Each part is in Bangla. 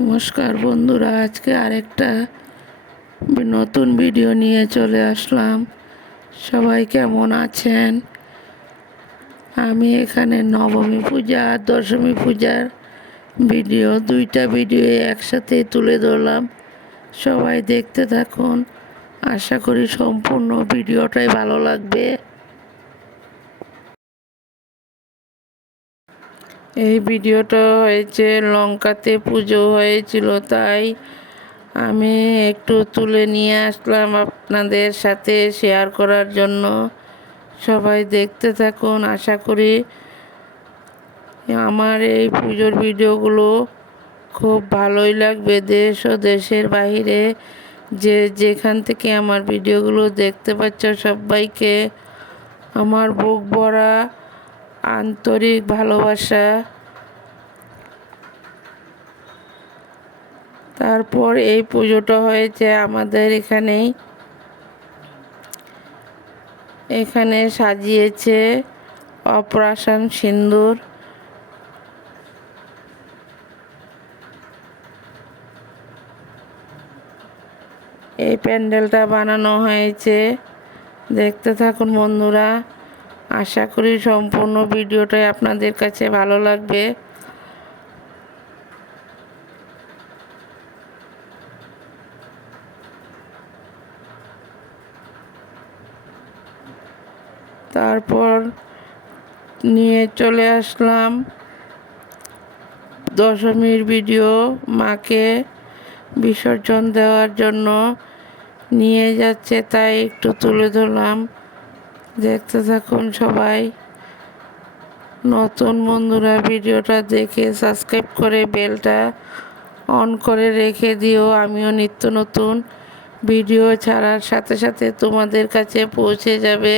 নমস্কার বন্ধুরা, আজকে আরেকটা নতুন ভিডিও নিয়ে চলে আসলাম। সবাই কেমন আছেন? আমি এখানে নবমী পূজা আর দশমী পূজার ভিডিও দুইটা ভিডিও একসাথে তুলে ধরলাম। সবাই দেখতে থাকুন। আশা করি সম্পূর্ণ ভিডিওটাই ভালো লাগবে। এই ভিডিওটা হয়েছে, লঙ্কাতে পুজো হয়েছিল, তাই আমি একটু তুলে নিয়ে আসলাম আপনাদের সাথে শেয়ার করার জন্য। সবাই দেখতে থাকুন, আশা করি আমার এই পুজোর ভিডিওগুলো খুব ভালোই লাগবে। দেশ ও দেশের বাহিরে যে যেখান থেকে আমার ভিডিওগুলো দেখতে পাচ্ছ সবাইকে, আমার বুক ভরা আন্তরিক ভালোবাসা। তারপর এই পুজোটা হয়েছে আমাদের এখানেই। এখানে সাজিয়েছে অপারেশন সিন্দুর। এই প্যান্ডেলটা বানানো হয়েছে। দেখতে থাকুন বন্ধুরা। আশা করি সম্পূর্ণ ভিডিওটাই আপনাদের কাছে ভালো লাগবে। তারপর নিয়ে চলে আসলাম দশমীর ভিডিও মাকে বিসর্জন দেওয়ার জন্য। নিয়ে যাচ্ছে তাই একটু তুলে ধরলাম। দেখতে থাকুন সবাই। নতুন বন্ধুরা, ভিডিওটা দেখে সাবস্ক্রাইব করে বেলটা অন করে রেখে দিও। আমিও নিত্য নতুন ভিডিও ছাড়ার সাথে সাথে তোমাদের কাছে পৌঁছে যাবে।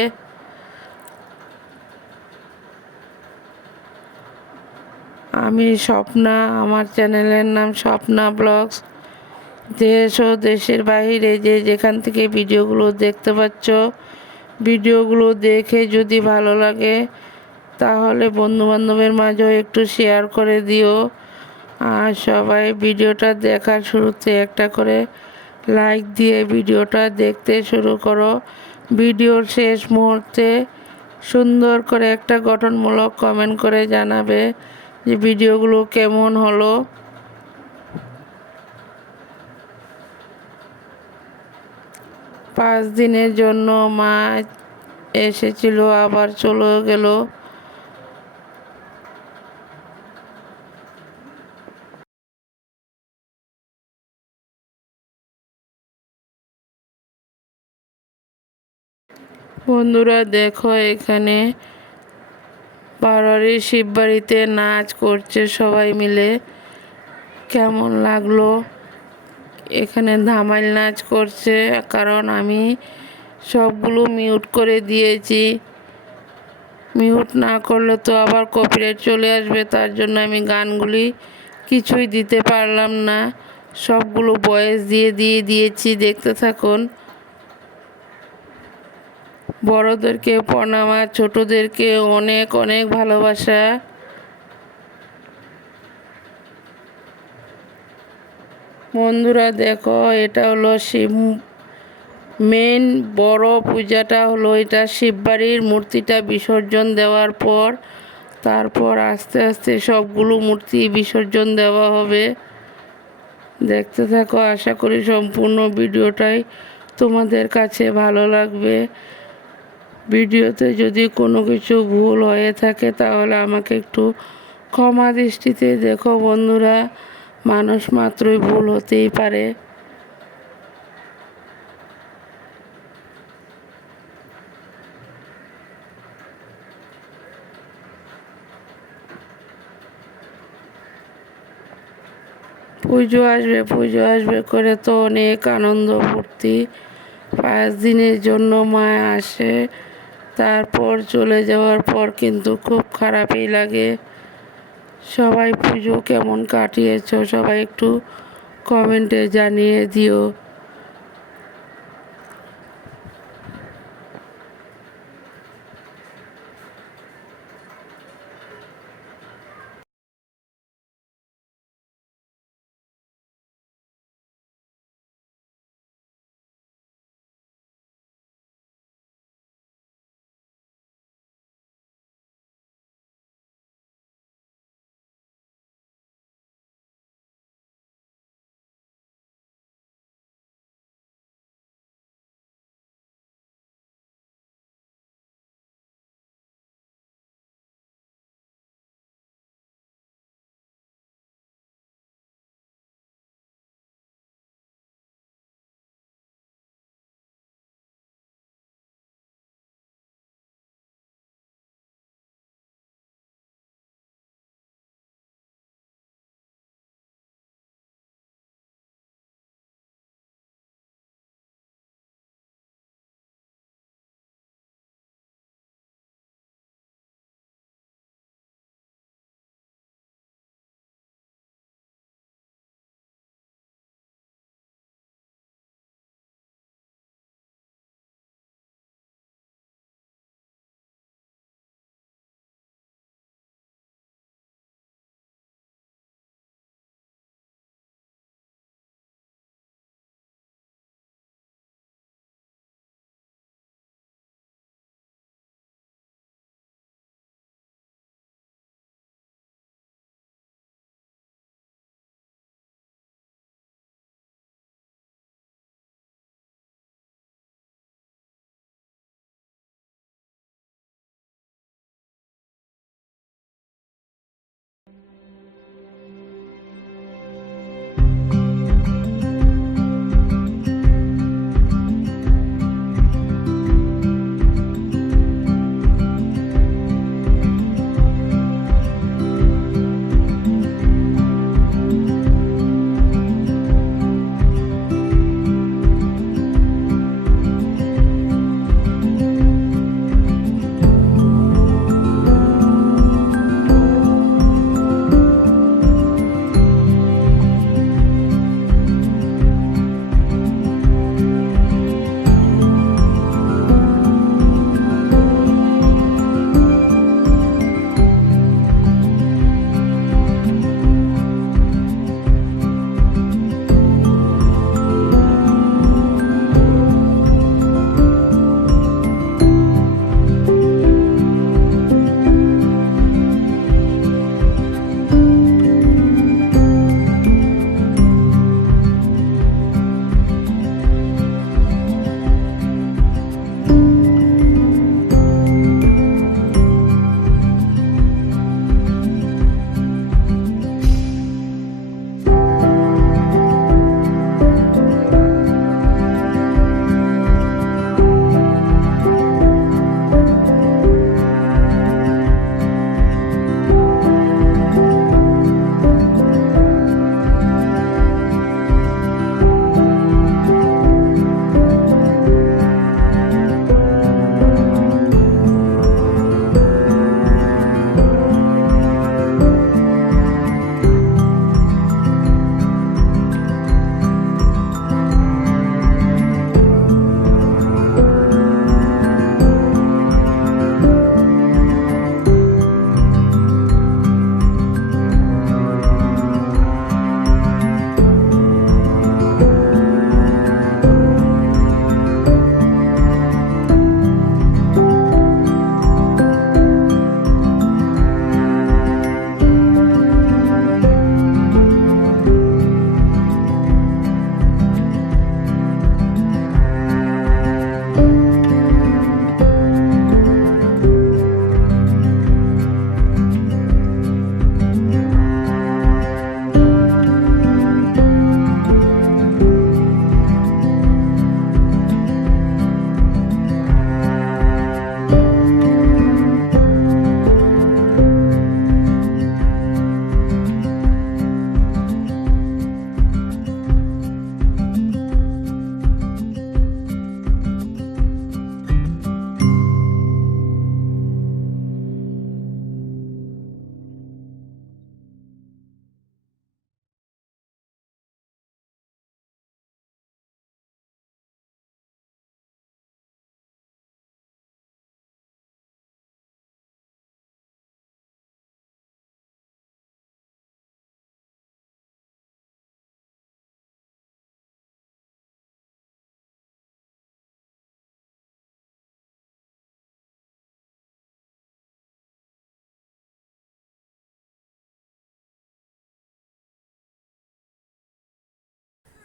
আমি স্বপ্না, আমার চ্যানেলের নাম স্বপ্না ব্লগস। দেশ ও দেশের বাহিরে যে যেখান থেকে ভিডিওগুলো দেখতে পাচ্ছ ভিডিওগুলো দেখে যদি ভালো লাগে, তাহলে বন্ধুবান্ধবের মাঝেও একটু শেয়ার করে দিও। আর সবাই ভিডিওটা দেখার শুরুতে একটা করে লাইক দিয়ে ভিডিওটা দেখতে শুরু করো। ভিডিওর শেষ মুহূর্তে সুন্দর করে একটা গঠনমূলক কমেন্ট করে জানাবে যে ভিডিওগুলো কেমন হলো। পাঁচ দিনের জন্য মা এসেছিল, আবার চলে গেল। বন্ধুরা, দেখো এখানে বারোয়ারি শিববাড়িতে নাচ করছে সবাই মিলে। কেমন লাগল? এখানে ধামাইল নাচ করছে, কারণ আমি সবগুলো মিউট করে দিয়েছি। মিউট না করলে তো আবার কপিরাইট চলে আসবে, তার জন্য আমি গানগুলি কিছুই দিতে পারলাম না। সবগুলো বয়েস দিয়ে দিয়ে দিয়েছি, দেখতে থাকুন। বড়োদেরকে, প্রণাম আর ছোটোদেরকে অনেক অনেক ভালোবাসা। বন্ধুরা দেখো, এটা হলো শিব মেন বড় পূজাটা হলো এটা শিববাড়ির মূর্তিটা বিসর্জন দেওয়ার পর, তারপর আস্তে আস্তে সবগুলো মূর্তি বিসর্জন দেওয়া হবে। দেখতে থাকো, আশা করি সম্পূর্ণ ভিডিওটাই তোমাদের কাছে ভালো লাগবে। ভিডিওতে যদি কোনো কিছু ভুল হয়ে থাকে, তাহলে আমাকে একটু ক্ষমা দৃষ্টিতে দেখো বন্ধুরা। মানুষ মাত্রই ভুল হতেই পারে। পুজো আসবে পুজো আসবে করে তো অনেক আনন্দ ফুর্তি। পাঁচ দিনের জন্য মা আসে, তারপর চলে যাওয়ার পর কিন্তু খুব খারাপই লাগে। সবাই পুজো কেমন কাটিয়েছ? সবাই একটু কমেন্টে জানিয়ে দিও।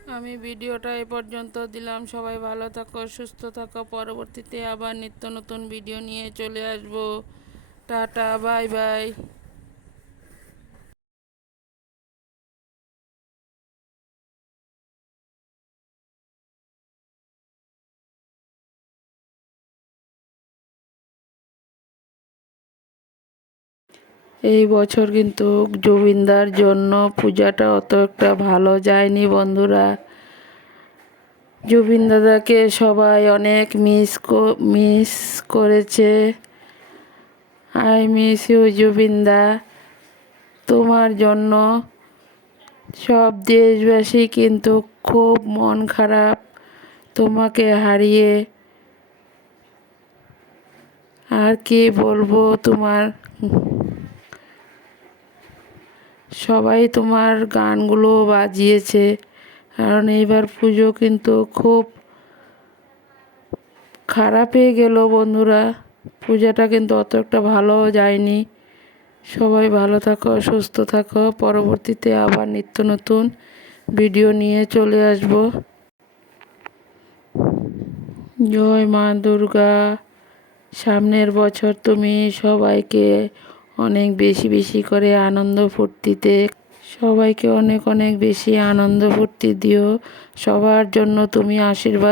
আমি ভিডিওটা এ পর্যন্ত দিলাম। সবাই ভালো থাকো, সুস্থ থাকো। পরবর্তীতে আবার নিত্য নতুন ভিডিও নিয়ে চলে আসব। Tata, bye bye. এই বছর কিন্তু জুবিনদার জন্য পূজাটা অত একটা ভালো যায়নি বন্ধুরা। জুবিন দাদাকে সবাই অনেক মিস মিস করেছে। আই মিস ইউ জুবিনদা তোমার জন্য সব দেশবাসী কিন্তু খুব মন খারাপ। তোমাকে হারিয়ে আর কি বলব তোমার সবাই তোমার গানগুলো বাজিয়েছে। কারণ এইবার পুজো কিন্তু খুব খারাপ হয়ে গেল বন্ধুরা। পূজাটা কিন্তু অত একটা ভালো যায়নি। সবাই ভালো থাকো, সুস্থ থাকো। পরবর্তীতে আবার নিত্য নতুন ভিডিও নিয়ে চলে আসব। জয় মা দুর্গা। সামনের বছর তুমি সবাইকে অনেক বেশি বেশি করে আনন্দ ফুর্তিতে। সবাইকে অনেক অনেক বেশি আনন্দ ফুর্তি দিও। সবার জন্য তুমি আশীর্বাদ